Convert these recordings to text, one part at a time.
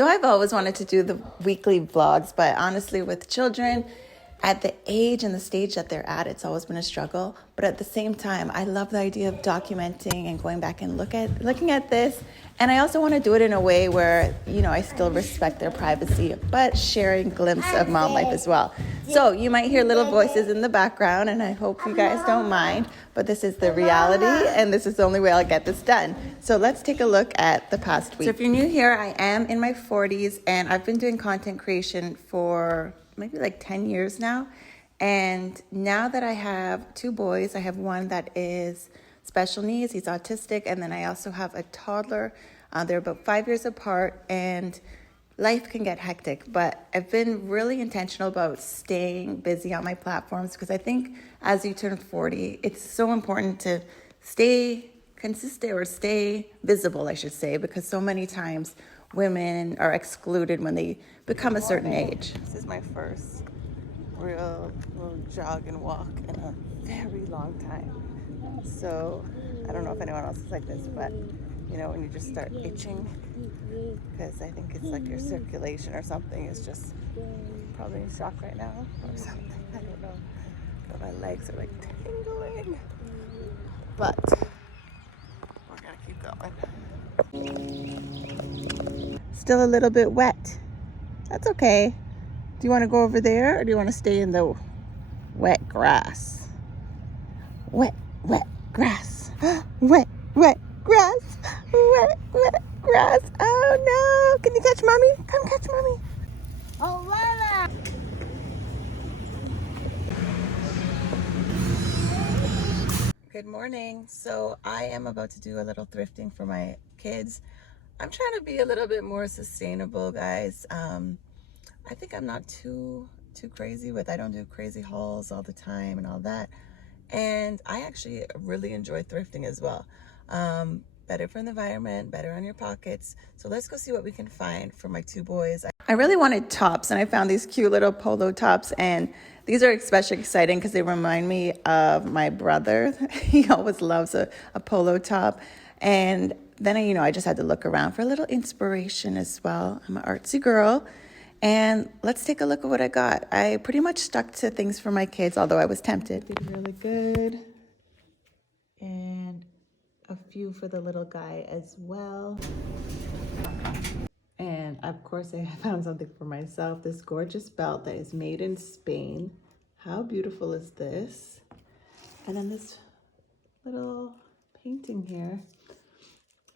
So I've always wanted to do the weekly vlogs, but honestly with children at the age and the stage that they're at, it's always been a struggle. But at the same time, I love the idea of documenting and going back and looking at this. And I also want to do it in a way where, you know, I still respect their privacy, but sharing glimpses of mom life as well. So you might hear little voices in the background, and I hope you guys don't mind, but this is the reality, and this is the only way I'll get this done. So let's take a look at the past week. So if you're new here, I am in my 40s, and I've been doing content creation for maybe like 10 years now. And now that I have two boys, I have one that is special needs, he's autistic, and then I also have a toddler. They're about 5 years apart, and life can get hectic, but I've been really intentional about staying busy on my platforms because I think as you turn 40, it's so important to stay consistent or stay visible, I should say, because so many times women are excluded when they become a certain age. This is my first real little jog and walk in a very long time. So I don't know if anyone else is like this, but you know, when you just start itching, because I think it's like your circulation or something is just probably in shock right now or something. I don't know. But my legs are like tingling. But we're gonna keep going. Still a little bit wet. That's okay. Do you want to go over there or do you want to stay in the wet grass? Wet grass. Wet grass. Wet grass. Oh no. Can you catch mommy? Come catch mommy. Oh, Lala. Good morning. So I am about to do a little thrifting for my kids. I'm trying to be a little bit more sustainable, guys. I think I'm not too crazy I don't do crazy hauls all the time and all that. And I actually really enjoy thrifting as well. Better for the environment, better on your pockets. So let's go see what we can find for my two boys. I really wanted tops, and I found these cute little polo tops, and these are especially exciting because they remind me of my brother. He always loves a polo top. And then, I just had to look around for a little inspiration as well. I'm an artsy girl. And let's take a look at what I got. I pretty much stuck to things for my kids, although I was tempted. Did really good. And a few for the little guy as well. And of course I found something for myself. This gorgeous belt that is made in Spain. How beautiful is this? And then this little painting here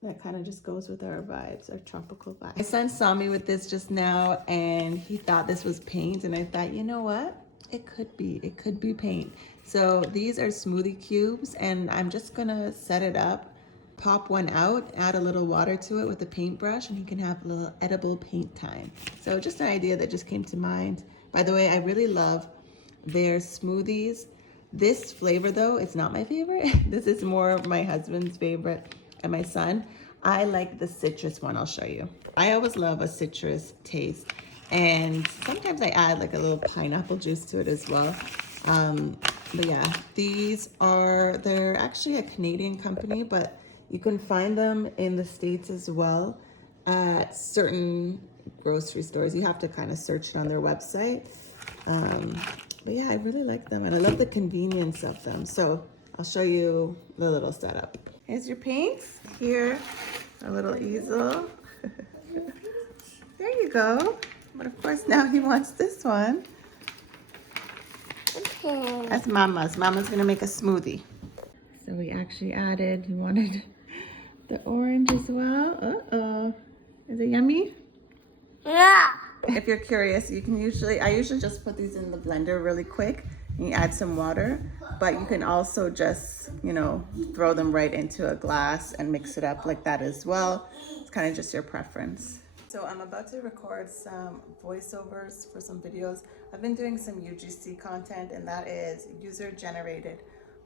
that kind of just goes with our vibes, our tropical vibes. My son saw me with this just now and he thought this was paint, and I thought, you know what? It could be paint. So these are smoothie cubes, and I'm just gonna set it up, pop one out, add a little water to it with a paintbrush, and he can have a little edible paint time. So just an idea that just came to mind. By the way, I really love their smoothies. This flavor though, it's not my favorite. This is more of my husband's favorite and my son. I like the citrus one. I'll show you. I always love a citrus taste, and sometimes I add like a little pineapple juice to it as well. But yeah, they're actually a Canadian company, but you can find them in the States as well at certain grocery stores. You have to kind of search it on their website. But yeah, I really like them, and I love the convenience of them. So I'll show you the little setup. Here's your paints. Here, a little easel. There you go. But of course now he wants this one. Okay. That's Mama's. Mama's gonna make a smoothie. So we actually added, he wanted the orange as well. Uh-oh. Is it yummy? Yeah. If you're curious, I usually just put these in the blender really quick and you add some water, but you can also just, throw them right into a glass and mix it up like that as well. It's kind of just your preference. So I'm about to record some voiceovers for some videos. I've been doing some UGC content, and that is user-generated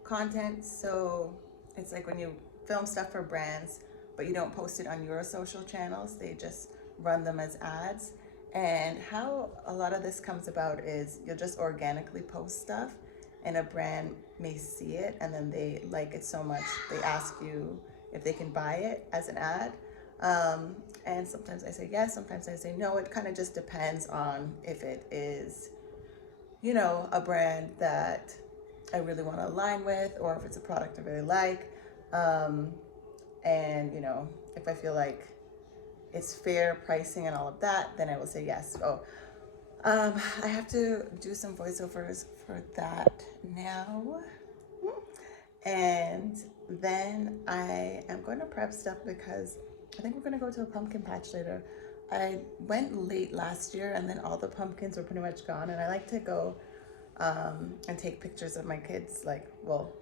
content. So it's like when you film stuff for brands, but you don't post it on your social channels, they just run them as ads. And how a lot of this comes about is you'll just organically post stuff, and a brand may see it, and then they like it so much they ask you if they can buy it as an ad. And sometimes I say yes, sometimes I say no. It kind of just depends on if it is, you know, a brand that I really want to align with, or if it's a product I really like. And, you know, if I feel like it's fair pricing and all of that, then I will say yes. Oh, I have to do some voiceovers for that now. And then I am going to prep stuff because I think we're going to go to a pumpkin patch later. I went late last year and then all the pumpkins were pretty much gone. And I like to go and take pictures of my kids. Like, well,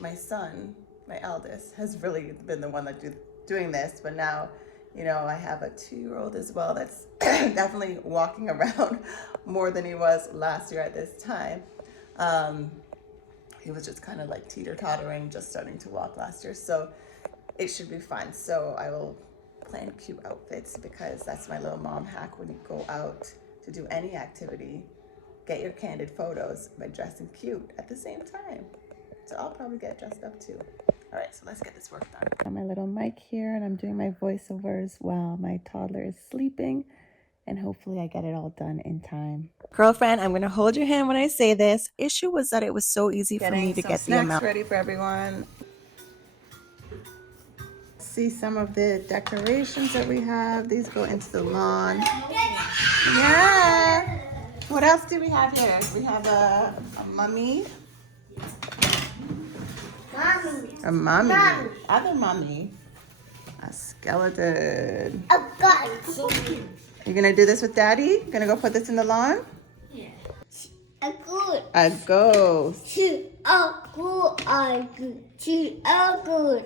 my son, my eldest, has really been the one that doing this. But now, you know, I have a 2-year-old as well that's definitely walking around more than he was last year at this time. He was just kind of like teeter-tottering, just starting to walk last year. So it should be fun. So I will plan cute outfits because that's my little mom hack when you go out to do any activity. Get your candid photos by dressing cute at the same time. So I'll probably get dressed up too. All right, so let's get this work done. I got my little mic here and I'm doing my voiceovers while my toddler is sleeping. And hopefully I get it all done in time. Girlfriend, I'm gonna hold your hand when I say this. Issue was that it was so easy for me to get the amount. Ready for everyone. See some of the decorations that we have. These go into the lawn. Yeah. What else do we have here? We have a mummy. Mommy. A mummy. Mommy. Other mummy. A skeleton. A gun. You gonna do this with Daddy? Gonna go put this in the lawn? Yeah. A good. A ghost. She a good. A good. She a good.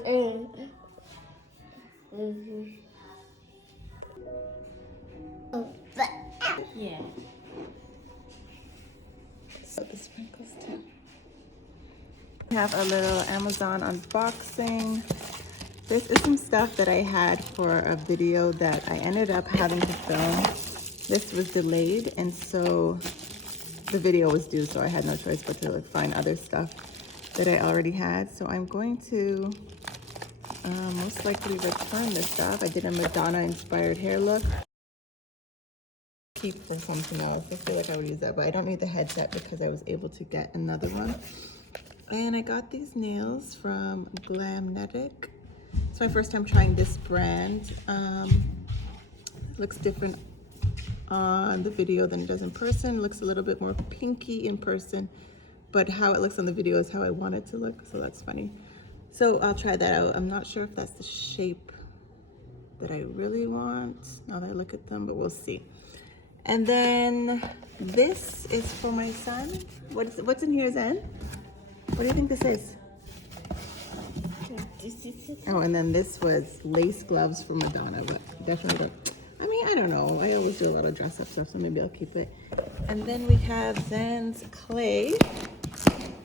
Yeah. So the sprinkles too. We have a little Amazon unboxing. This is some stuff that I had for a video that I ended up having to film. This was delayed, and so the video was due, so I had no choice but to find other stuff that I already had. So I'm going to most likely return this stuff. I did a Madonna-inspired hair look. Keep for something else. I feel like I would use that, but I don't need the headset because I was able to get another one. And I got these nails from Glamnetic. It's my first time trying this brand. It looks different on the video than it does in person. It looks a little bit more pinky in person, but how it looks on the video is how I want it to look, so that's funny. So I'll try that out. I'm not sure if that's the shape that I really want now that I look at them, but we'll see. And then this is for my son. What's in here, Zen? What do you think this is? Oh, and then this was lace gloves for Madonna, but definitely don't. I mean, I don't know. I always do a lot of dress up stuff, so maybe I'll keep it. And then we have Zen's clay,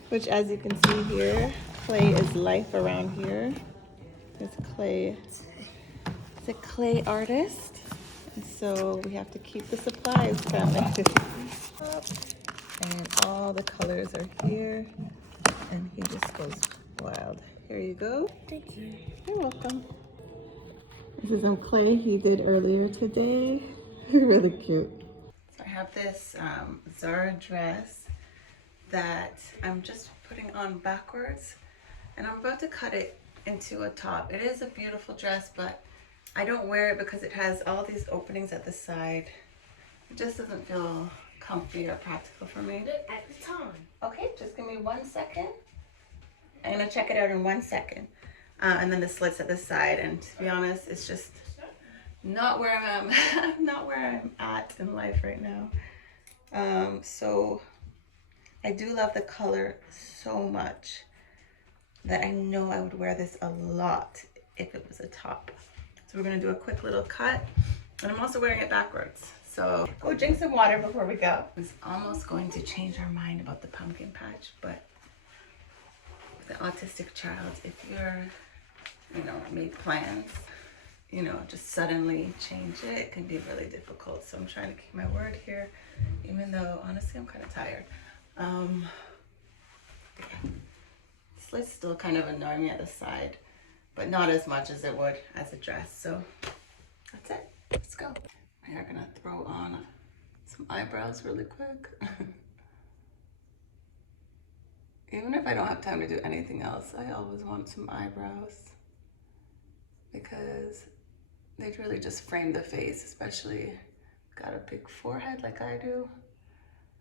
which as you can see here, clay is life around here. There's clay. It's a clay artist. And so we have to keep the supplies coming. And all the colors are here. And he just goes wild. Here you go. Thank you. You're welcome. This is some clay he did earlier today. Really cute. So I have this Zara dress that I'm just putting on backwards, and I'm about to cut it into a top. It is a beautiful dress, but I don't wear it because it has all these openings at the side. It just doesn't feel comfy or practical for me. At the time. Okay, just give me 1 second. I'm gonna check it out in 1 second. And then the slits at the side, and to be honest, it's just not where I'm not where I'm at in life right now. So I do love the color so much that I know I would wear this a lot if it was a top. So we're gonna do a quick little cut, and I'm also wearing it backwards. So go drink some water before we go. It's almost going to change our mind about the pumpkin patch, but with an autistic child, if you're, you know, made plans, you know, just suddenly change it, it can be really difficult. So I'm trying to keep my word here, even though honestly I'm kind of tired. Yeah. Slits still kind of annoy me at the side, but not as much as it would as a dress. So That's it. Let's go. We are gonna throw on some eyebrows really quick. Even if I don't have time to do anything else, I always want some eyebrows because they'd really just frame the face, especially got a big forehead like I do.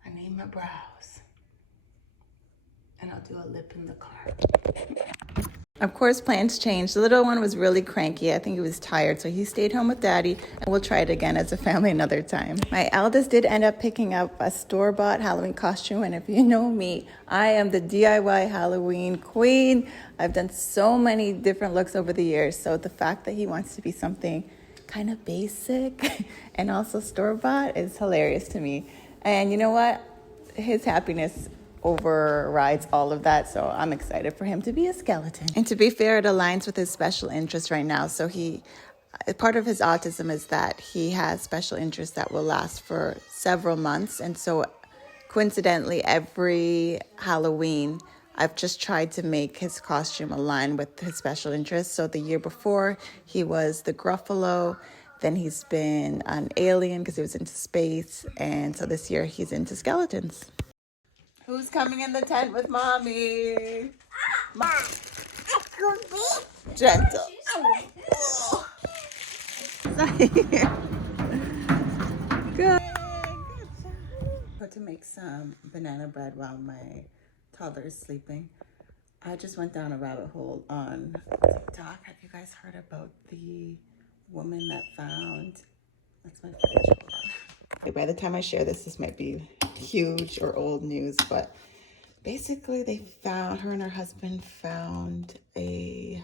I need my brows. And I'll do a lip in the car. Of course, plans changed. The little one was really cranky. I think he was tired, so he stayed home with Daddy, and we'll try it again as a family another time. My eldest did end up picking up a store-bought Halloween costume, and if you know me, I am the DIY Halloween queen. I've done so many different looks over the years, so the fact that he wants to be something kind of basic and also store-bought is hilarious to me. And you know what? His happiness overrides all of that, so I'm excited for him to be a skeleton. And to be fair, it aligns with his special interest right now. So part of his autism is that he has special interests that will last for several months, and so coincidentally every Halloween I've just tried to make his costume align with his special interests. So the year before he was the Gruffalo, then he's been an alien because he was into space, and so this year he's into skeletons. Who's coming in the tent with Mommy? Gentle. Good. To make some banana bread while my toddler is sleeping. I just went down a rabbit hole on TikTok. Have you guys heard about the woman that found... That's my footage. Hold on. Okay, by the time I share this, this might be huge or old news, but basically her and her husband found a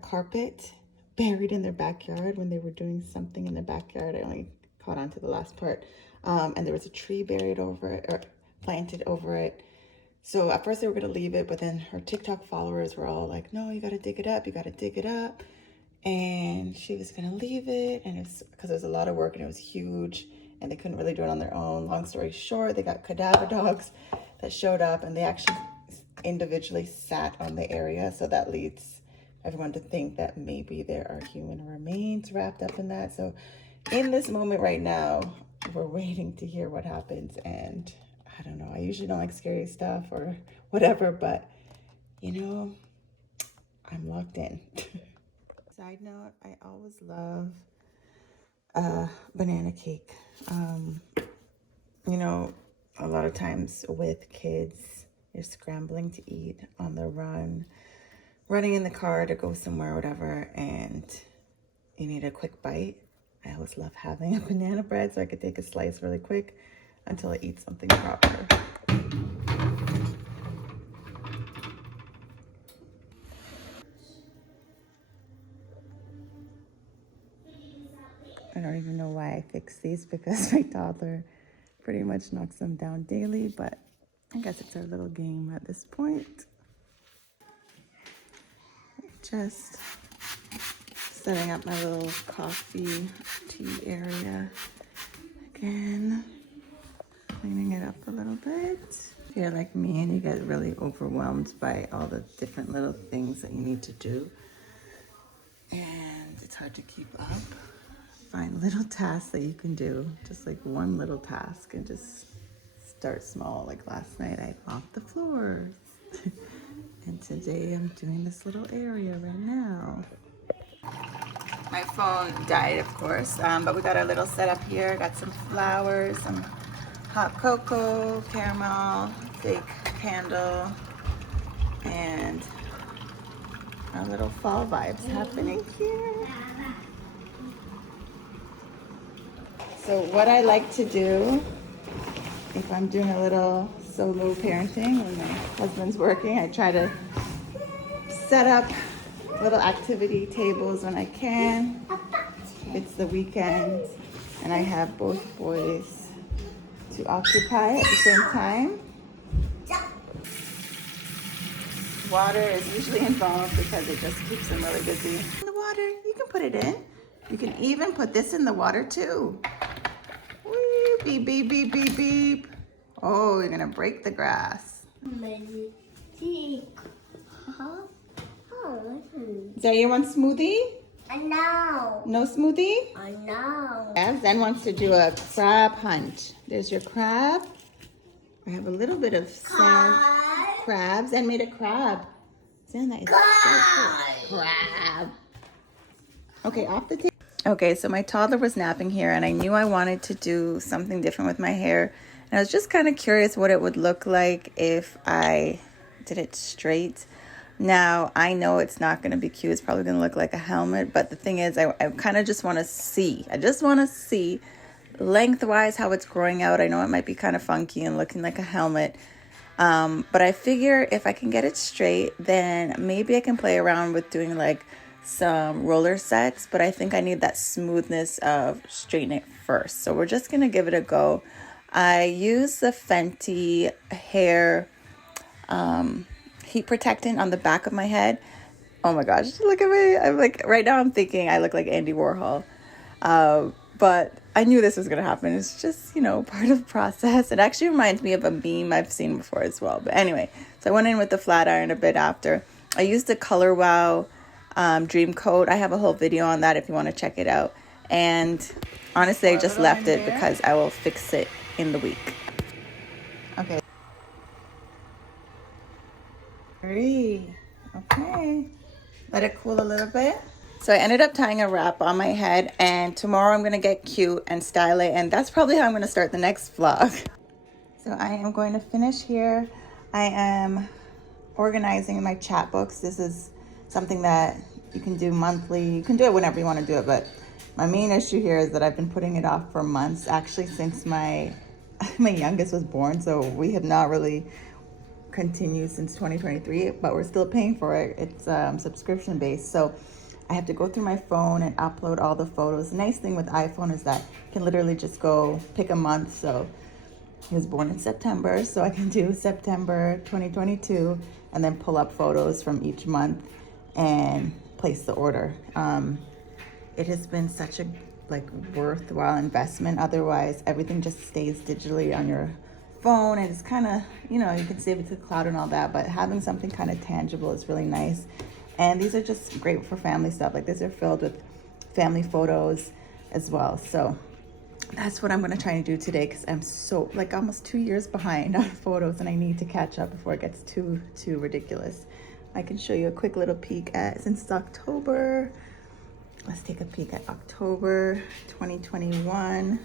carpet buried in their backyard when they were doing something in their backyard. I only caught on to the last part. And there was a tree buried over it, or planted over it. So at first they were gonna leave it, but then her TikTok followers were all like, no, you gotta dig it up, you gotta dig it up. And she was gonna leave it, and it's because it was a lot of work and it was huge and they couldn't really do it on their own. Long story short, they got cadaver dogs that showed up, and they actually individually sat on the area. So that leads everyone to think that maybe there are human remains wrapped up in that. So in this moment right now, we're waiting to hear what happens. And I don't know, I usually don't like scary stuff or whatever, but you know, I'm locked in. Side note, I always love banana cake. You know, a lot of times with kids, you're scrambling to eat on the run, running in the car to go somewhere, whatever, and you need a quick bite. I always love having a banana bread so I could take a slice really quick until I eat something proper. I don't even know why I fixed these because my toddler pretty much knocks them down daily, but I guess it's our little game at this point. Just setting up my little coffee tea area again, cleaning it up a little bit. If you're like me and you get really overwhelmed by all the different little things that you need to do and it's hard to keep up, find little tasks that you can do, just like one little task, and just start small. Like last night I mopped the floors and today I'm doing this little area right now. My phone died, of course, but we got our little setup here. Got some flowers, some hot cocoa, caramel, fake candle, and our little fall vibes happening here. So what I like to do, if I'm doing a little solo parenting when my husband's working, I try to set up little activity tables when I can. It's the weekend and I have both boys to occupy at the same time. Water is usually involved because it just keeps them really busy. In the water, you can put it in. You can even put this in the water too. Whee, beep, beep, beep, beep, beep. Oh, you're gonna break the grass. Is that your one smoothie? I know. No smoothie? I know. Yeah, Zen wants to do a crab hunt. There's your crab. I have a little bit of sand crabs and made a crab. Zen, that is so cool. Crab. Okay, off the table. Okay, so my toddler was napping here and I knew I wanted to do something different with my hair. And I was just kind of curious what it would look like if I did it straight. Now, I know it's not going to be cute. It's probably going to look like a helmet. But the thing is, I kind of just want to see. I just want to see lengthwise how it's growing out. I know it might be kind of funky and looking like a helmet. But I figure if I can get it straight, then maybe I can play around with doing like some roller sets. But I think I need that smoothness of straightening it first. So we're just going to give it a go. I use the Fenty hair heat protectant on the back of my head. Oh my gosh, look at me. I'm like, right now I'm thinking I look like Andy Warhol. But I knew this was going to happen. It's just, part of the process. It actually reminds me of a meme I've seen before as well. But anyway, so I went in with the flat iron a bit after. I used the Color Wow Dream Coat. I have a whole video on that if you want to check it out. And honestly, I just left it because I will fix it in the week. Okay. 3. Okay. Let it cool a little bit. So I ended up tying a wrap on my head, and tomorrow I'm going to get cute and style it, and that's probably how I'm going to start the next vlog. So I am going to finish here. I am organizing my chapbooks. This is something that you can do monthly. You can do it whenever you want to do it, but my main issue here is that I've been putting it off for months, actually since my youngest was born, so we have not really continued since 2023, but we're still paying for it. It's subscription based, so I have to go through my phone and upload all the photos. The nice thing with iPhone is that you can literally just go pick a month. So he was born in September, so I can do September 2022 and then pull up photos from each month and place the order. It has been such a worthwhile investment. Otherwise, everything just stays digitally on your phone, and it's kind of, you can save it to the cloud and all that, but having something kind of tangible is really nice. And these are just great for family stuff. Like, these are filled with family photos as well. So that's what I'm going to try to do today, because I'm so almost 2 years behind on photos, and I need to catch up before it gets too ridiculous. I can show you a quick little peek at, since it's October, let's take a peek at October 2021.